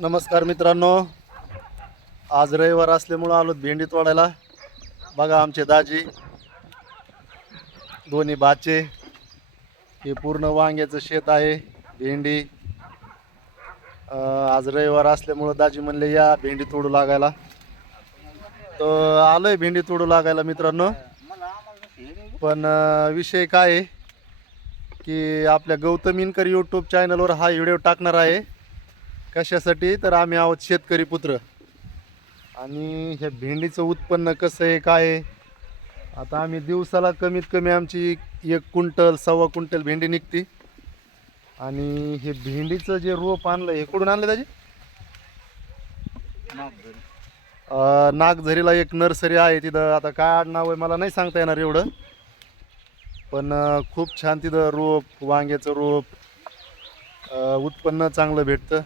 नमस्कार मित्रांनो. आज रविवार असल्यामुळं आलो भेंडी तोडायला बघा आमचे दाजी. दोन्ही भाचे हे पूर्ण वांग्याचं शेत आहे भेंडी. आज रविवार असल्यामुळं दाजी म्हणले या भेंडी तोडू लागायला. तर आलोय भेंडी तोडू लागायला मित्रांनो. पण विषय काय आहे की आपल्या गौतम इनकर यूट्यूब चॅनलवर हा व्हिडिओ टाकणार आहे. कशासाठी? तर आम्ही आहोत शेतकरी पुत्र. आणि ह्या भेंडीचं उत्पन्न कसं आहे काय आहे? आता आम्ही दिवसाला कमीत कमी आमची एक क्विंटल सव्वा क्विंटल भेंडी निघते. आणि हे भेंडीचं जे रोप आणलं हे कुठून आणलं त्याचे नागझरीला एक नर्सरी आहे तिथं आता काय आडनाव आहे मला नाही सांगता येणार एवढं. पण खूप छान तिथं रोप वांग्याचं रोप उत्पन्न चांगलं भेटतं.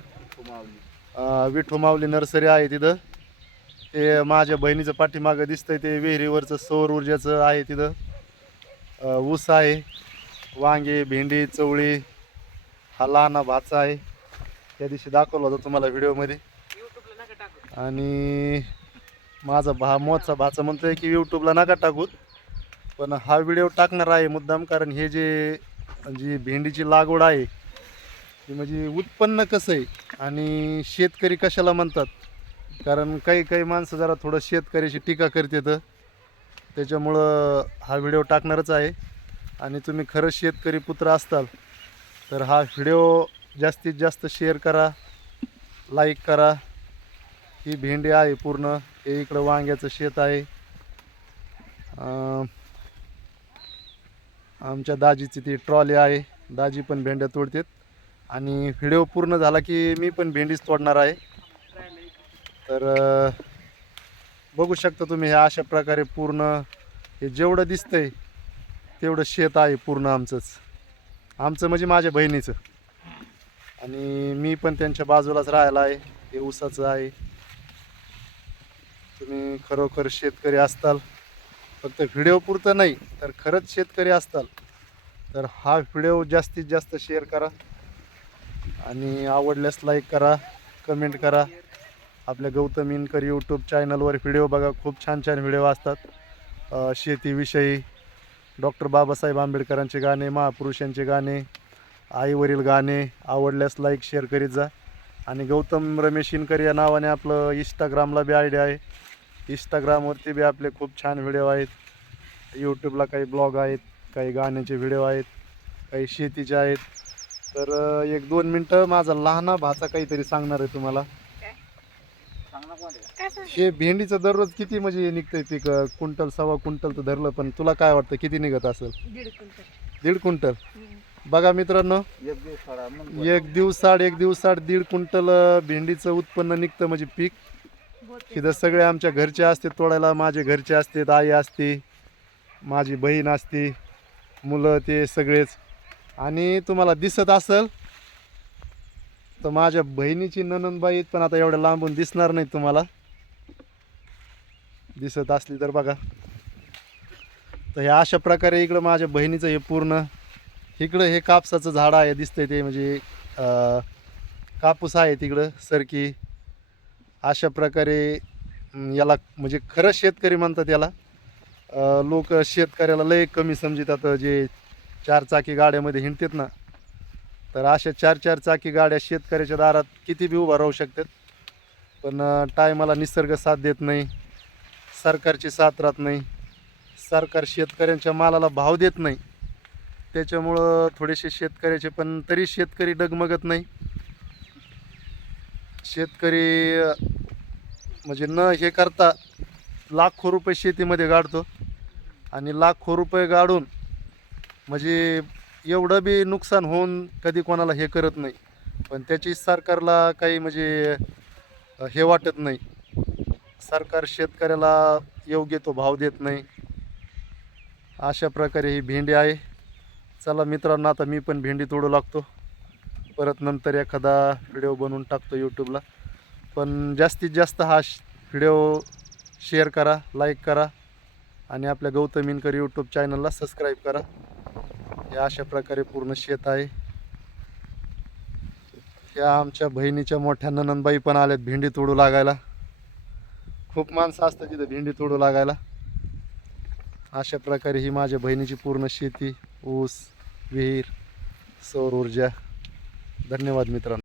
अं, विठू माऊली नर्सरी आहे तिथं. ते माझ्या बहिणीचं पाठीमागं दिसतंय ते विहिरीवरचं सौर ऊर्जाचं आहे तिथं. अं, ऊस आहे वांगे भेंडी चवळी हा लहान भाचा आहे. त्या दिवशी दाखवला होता तुम्हाला व्हिडिओमध्ये. आणि माझा भा मोचा भाचा म्हणतोय की यूट्यूबला नका टाकूत पण हा व्हिडिओ टाकणार आहे मुद्दाम कारण हे जे जी भेंडीची लागवड आहे ती म्हणजे उत्पन्न कसं आहे आणि शेतकरी कशाला म्हणतात? कारण काही काही माणसं जरा थोडं शेतकऱ्याची टीका करतात. त्याच्यामुळं हा व्हिडिओ टाकणारच आहे. आणि तुम्ही खरंच शेतकरी पुत्र असताल तर हा व्हिडिओ जास्तीत जास्त शेअर करा लाईक करा. ही भेंडी आहे पूर्ण. हे इकडं वांग्याचं शेत आहे. आमच्या दाजीची ती ट्रॉली आहे. दाजी पण भेंड्या तोडतात. आणि व्हिडिओ पूर्ण झाला की मी पण भेंडीच तोडणार आहे. तर बघू शकता तुम्ही हे अशा प्रकारे पूर्ण हे जेवढं दिसतंय तेवढं शेत आहे पूर्ण आमचंच. आमचं म्हणजे माझ्या बहिणीचं. आणि मी पण त्यांच्या बाजूलाच राहायला आहे. हे ऊसाचं आहे. तुम्ही खरोखर शेतकरी असताल. फक्त व्हिडिओ पुरतं नाही तर खरंच शेतकरी असताल. तर हा व्हिडिओ जास्तीत जास्त शेअर करा. आणि आवडल्यास लाईक करा कमेंट करा. आपल्या गौतम इनकर यूट्यूब चॅनलवर व्हिडिओ बघा. खूप छान छान व्हिडिओ असतात. शेतीविषयी. डॉक्टर बाबासाहेब आंबेडकरांचे गाणे महापुरुषांचे गाणे आईवरील गाणे. आवडल्यास लाईक शेअर करीत जा. आणि गौतम रमेश इनकर या नावाने आपलं इंस्टाग्रामला बी आयडिया आहे. इंस्टाग्रामवरती बी आपले खूप छान व्हिडिओ आहेत. यूट्यूबला काही ब्लॉग आहेत काही गाण्याचे व्हिडिओ आहेत काही शेतीचे आहेत. तर एक दोन मिनटं माझा लहाना भाचा काहीतरी सांगणार आहे तुम्हाला. हे भेंडीचं दररोज किती म्हणजे निघतंय पीक अ, क्विंटल सव्वा क्विंटल तर धरलं पण तुला काय वाटतं किती निघत असेल? दीड क्विंटल दीड क्विंटल बघा मित्रांनो. एक दिवस सोडा मग एक दिवसाड एक दिवसाड दीड क्विंटल भेंडीचं उत्पन्न निघतं म्हणजे पीक. इथं सगळे आमच्या घरचे असते तोडायला माझे घरचे असते आई असते माझी बहीण असते मुलं ते सगळेच. आणि तुम्हाला दिसत असेल तर माझ्या बहिणीची ननंदबाई पण आता एवढ्या लांबून दिसणार नाही तुम्हाला. दिसत असली तर बघा. तर हे अशा प्रकारे इकडं माझ्या बहिणीचं हे पूर्ण इकडं हे कापसाचं झाड आहे दिसतंय ते म्हणजे कापूस आहे तिकडं सरकी. अशा प्रकारे याला म्हणजे खरं शेतकरी म्हणतात याला. लोक शेतकऱ्याला लय कमी समजतात जे चार चाकी गाड्यामध्ये हिंडतात ना तर अशा चार चार चाकी गाड्या शेतकऱ्याच्या दारात किती बी उभा राहू शकतात. पण टायमाला निसर्ग साथ देत नाही सरकारची साथ राहत नाही सरकार शेतकऱ्यांच्या मालाला भाव देत नाही. त्याच्यामुळं थोडेसे शेतकऱ्याचे पण तरी शेतकरी डगमगत नाही. शेतकरी म्हणजे न हे करता लाखो रुपये शेतीमध्ये गाडतो आणि लाखो रुपये गाडून म्हणजे एवढं बी नुकसान होऊन कधी कोणाला हे करत नाही. पण त्याची सरकारला काही म्हणजे हे वाटत नाही. सरकार शेतकऱ्याला योग्य तो भाव देत नाही. अशा प्रकारे ही भेंडी आहे. चला मित्रांनो आता मी पण भेंडी तोडू लागतो. परत नंतर एखादा व्हिडिओ बनवून टाकतो यूट्यूबला पण जास्तीत जास्त हा व्हिडिओ शेअर करा लाईक करा. आणि आपल्या गौतम इनकर यूट्यूब चॅनलला सबस्क्राईब करा. हे अशा प्रकारे पूर्ण शेत आहे. त्या आमच्या बहिणीच्या मोठ्या ननंदबाई पण आल्यात भेंडी तोडू लागायला. खूप माणसं असतात तिथं भेंडी तोडू लागायला. अशा प्रकारे ही माझ्या बहिणीची पूर्ण शेती ऊस विहीर सौर ऊर्जा. धन्यवाद मित्रांनो.